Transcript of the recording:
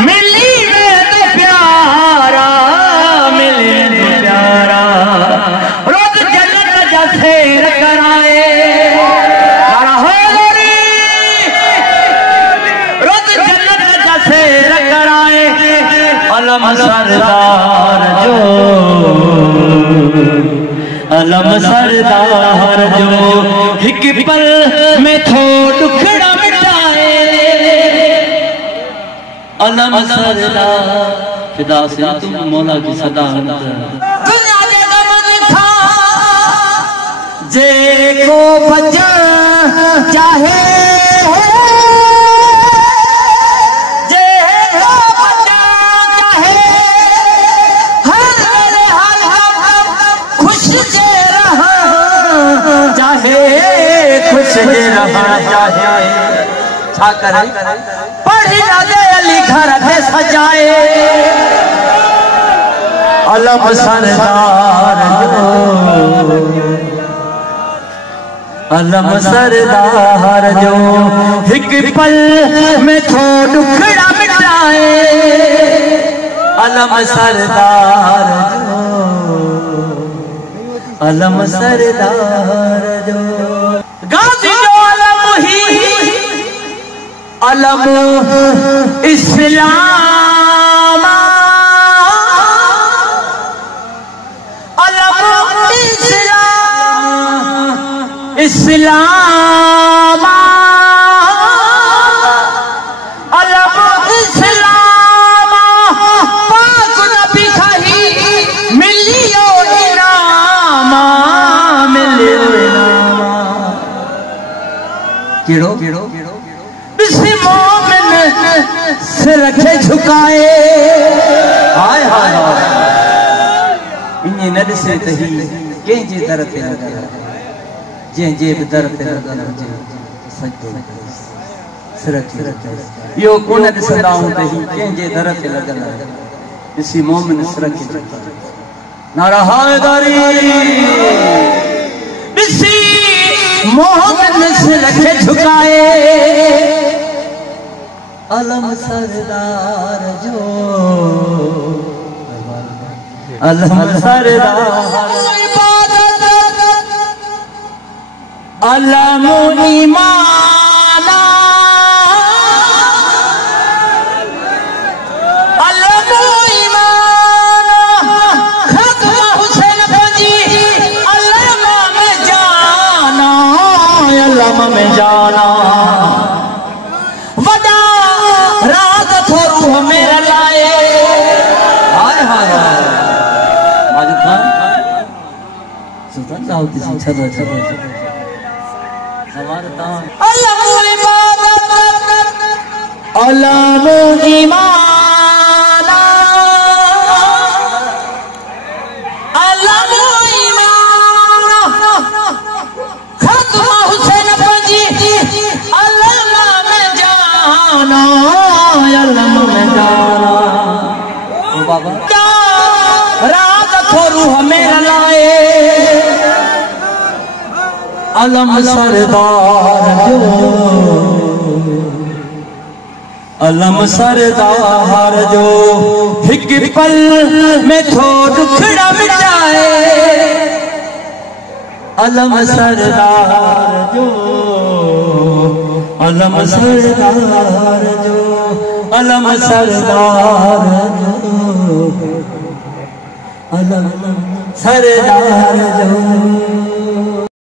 मिली तो प्यारा, मिले तो प्यारा, रोज जन्नत जा सैर कराए, रोज जन्नत जा सैर कराए। अलम सरदार जो, अलम सरदार जो हिक पल में थो दुखड़ा मिटाए। अलम सरदार फिदा से तुम मौला की सदा दुनिया दे गम था जे को बच चाहे, खुश रहा चाहे छा करे पढ़ी ना दे अली घर दे सजाए। अलम सरदार जो, अलम सरदार जो हिक पल में थो दुखड़ा मिटाए। अलम सरदार जो, अलम सरदार जो गाजी जो अलम ही अलम इस्लाम, अलम इस्लाम, इस्लाम, अलम इस्लाम पाक नबी खाही मिलियो इनाम, मिलियो इनाम। किड़ो बिस्मी मोमिन सिर रखे झुकाए। हाय हाय इन न ॾिसे त ही कंहिंजे दर ते लॻल, जंहिंजे बि दर ते लॻल हुजे सजदो सिर रखे इहो कोन ॾिसंदा आहियूं त ही कंहिंजे दर ते लॻल आहे। ॾिसी मोमिन सिर रखे झुकाए। नारा हैदरी ॾिसी मोहम्मद सिर रखे झुकाए। अलम सरदार जो, अलम सरदार अलम ईमाना, अलम ईमाना खत्म हुसैन फौजी अलम में जाना, अलम में जाना वडा राज थोरू मेरा लाए। हाय हाय माजिद खान सुल्तान दाऊद सिंह छदा छदा हमारे ता अलम इबादत, अलम ईमाना, अलम ईमाना खत्म हुसैन फौजी अलम में जाना, अलम में जाना। ओ बाबा राज थोरू मेरा लाए। अलम सरदार जो, अलम सरदार जो हिक पल में थो दुखड़ा मिटाए। अलम सरदार जो, अलम सरदार जो, अलम सरदार जो, अलम सरदार जो।